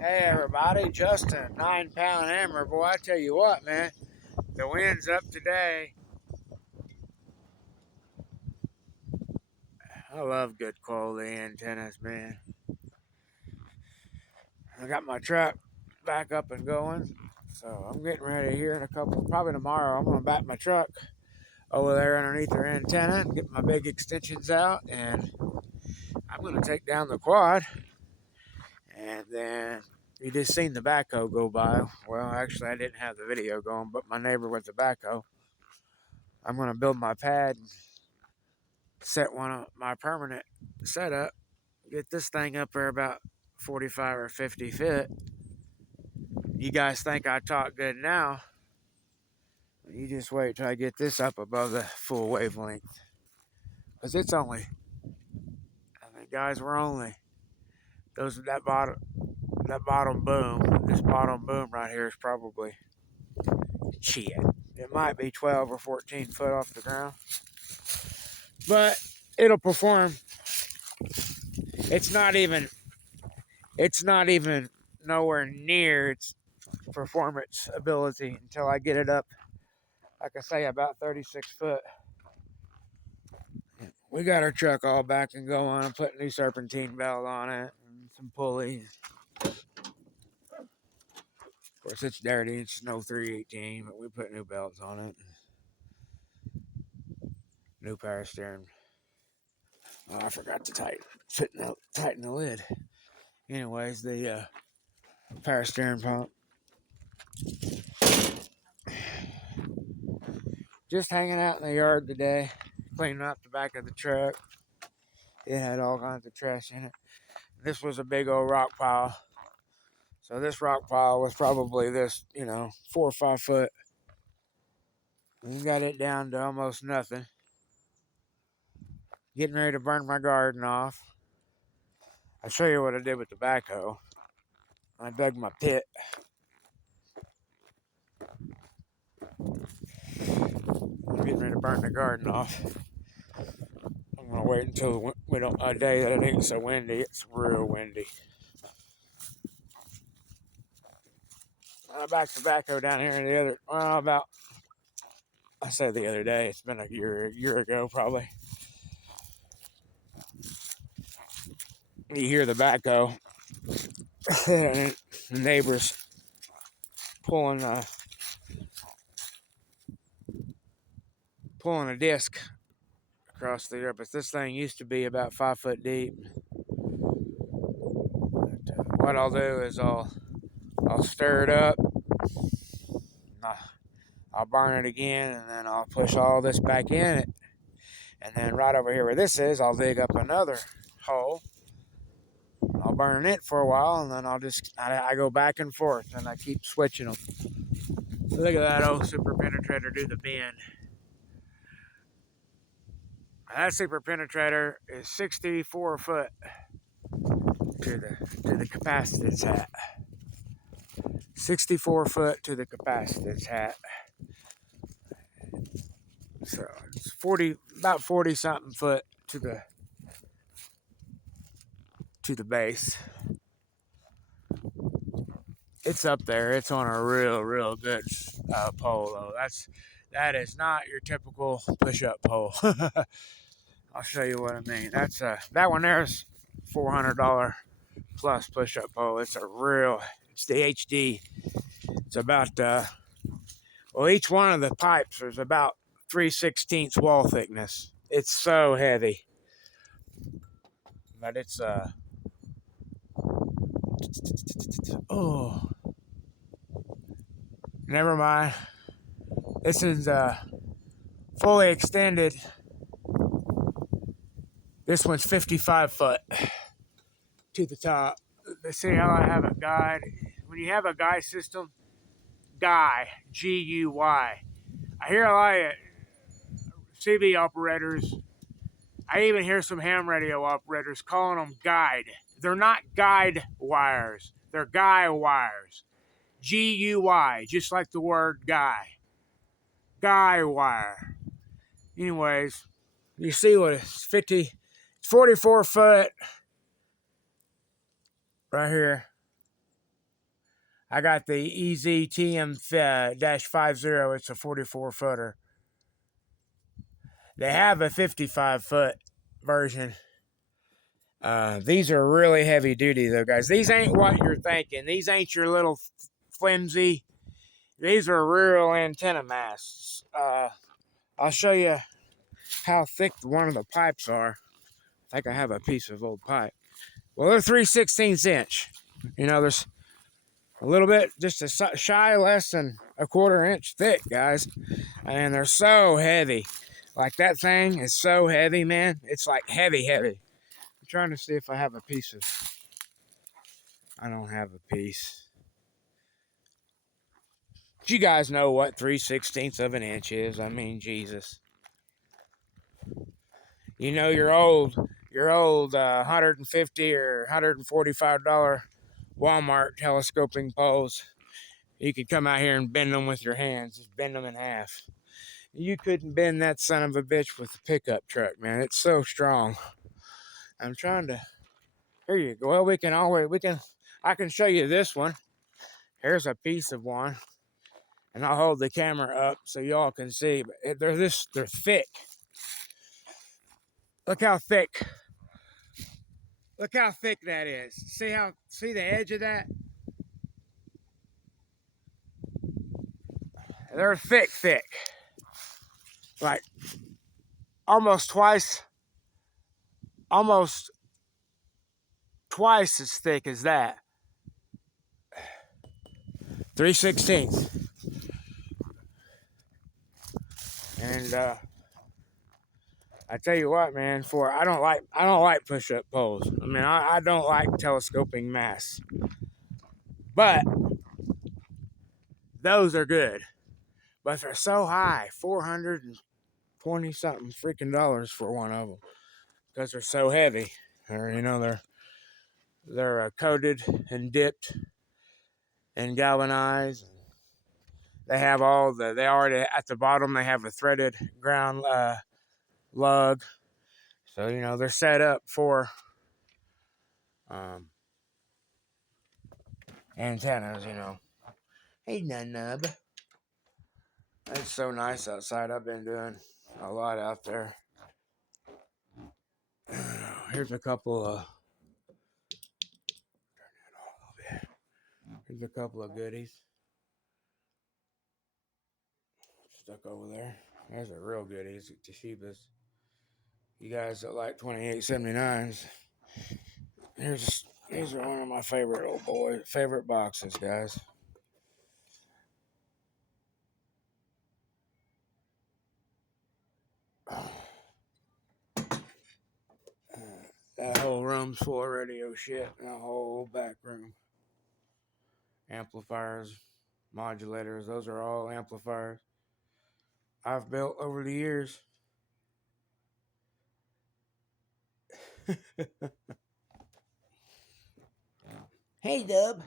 Hey everybody, Justin, 9 pound hammer. Boy, I tell you what, man, the wind's up today. I love good quality antennas, man. I got my truck back up and going, so I'm getting ready here in a couple, probably tomorrow. I'm gonna back my truck over there underneath their antenna and get my big extensions out, and I'm gonna take down the quad. And then you just seen the backhoe go by. Well, actually, I didn't have the video going, but my neighbor with the backhoe. I'm gonna build my pad, set one of my permanent setup, get this thing up there about 45 or 50 feet. You guys think I talk good now? You just wait till I get this up above the full wavelength. Because it's only, guys, we're only, that bottom boom, this bottom boom right here is probably, shit, it might be 12 or 14 foot off the ground. But it'll perform. It's not even nowhere near its performance ability until I get it up, like I say, about 36 foot. We got our truck all back and going. I'm putting a new serpentine belt on it and some pulleys. Of course, it's dirty. It's no 318, but we put new belts on it. New power steering. Oh, I forgot to tighten the lid. Anyways, the power steering pump. Just hanging out in the yard today, cleaning up the back of the truck. It had all kinds of trash in it. This was a big old rock pile. So this rock pile was probably this, 4 or 5 foot. We got it down to almost nothing. Getting ready to burn my garden off. I'll show you what I did with the backhoe. I dug my pit. I'm getting ready to burn the garden off. I'm gonna wait until a day that it ain't so windy. It's real windy. I backed the backhoe down here the other day. It's been a year ago probably. You hear the backhoe. The neighbors pulling a disc across the earth. But this thing used to be about 5 foot deep. What I'll do is I'll stir it up. I'll burn it again, and then I'll push all this back in it. And then right over here where this is, I'll dig up another hole. I'll burn it for a while, and then I go back and forth, and I keep switching them. Look at that old super penetrator do the bend. That super penetrator is 64 foot to the capacitance hat. 64 foot to the capacitance hat. So it's about 40 something foot to the base. It's up there. It's on a real good pole though. That is not your typical push-up pole. I'll show you what I mean. That one there is $400 plus push-up pole. It's the HD. It's about each one of the pipes is about 3/16 wall thickness. It's so heavy, but it's oh, never mind. This is fully extended. This one's 55 foot to the top. Let's see how I have it guide. When you have a guy system, G-U-Y. I hear a lot of CB operators. I even hear some ham radio operators calling them guide. They're not guide wires. They're guy wires. G-U-Y, just like the word guy. Guy wire. Anyways, you see what it's 44 foot right here. I got the EZ-TM-50. It's a 44 footer. They have a 55 foot version. These are really heavy duty though, guys. These ain't what you're thinking. These ain't your little flimsy. These are real antenna masts. I'll show you how thick one of the pipes are. I think I have a piece of old pipe. Well, they're 3/16 inch. You know, there's a little bit, just a shy less than a 1/4 inch thick, guys. And they're so heavy. Like that thing is so heavy, man. It's like heavy, heavy. I'm trying to see if I have a piece of. I don't have a piece. You guys know what 3/16 of an inch is. I mean, Jesus. You know your old 150 or $145 Walmart telescoping poles. You could come out here and bend them with your hands. Just bend them in half. You couldn't bend that son of a bitch with a pickup truck, man. It's so strong. I'm trying to. Here you go. Well, I can show you this one. Here's a piece of one. And I'll hold the camera up so y'all can see. But they're thick. Look how thick. Look how thick that is. See the edge of that? They're thick. Like almost twice as thick as that. 3/16. And I tell you what, man, I don't like push-up poles. I mean, I don't like telescoping masts. But those are good. But they're so high, $420 something freaking dollars for one of them, because they're so heavy. They're coated and dipped and galvanized. They have they already at the bottom. They have a threaded ground lug, so they're set up for antennas. Hey, Nub. It's so nice outside. I've been doing a lot out there. Here's a couple of. Here's a couple of goodies stuck over there. There's a real goodies, Toshiba's. You guys that like 2879s. These are one of my favorite boxes, guys. That whole room's full of radio shit. That whole back room. Amplifiers, modulators, those are all amplifiers I've built over the years. Hey, Dub.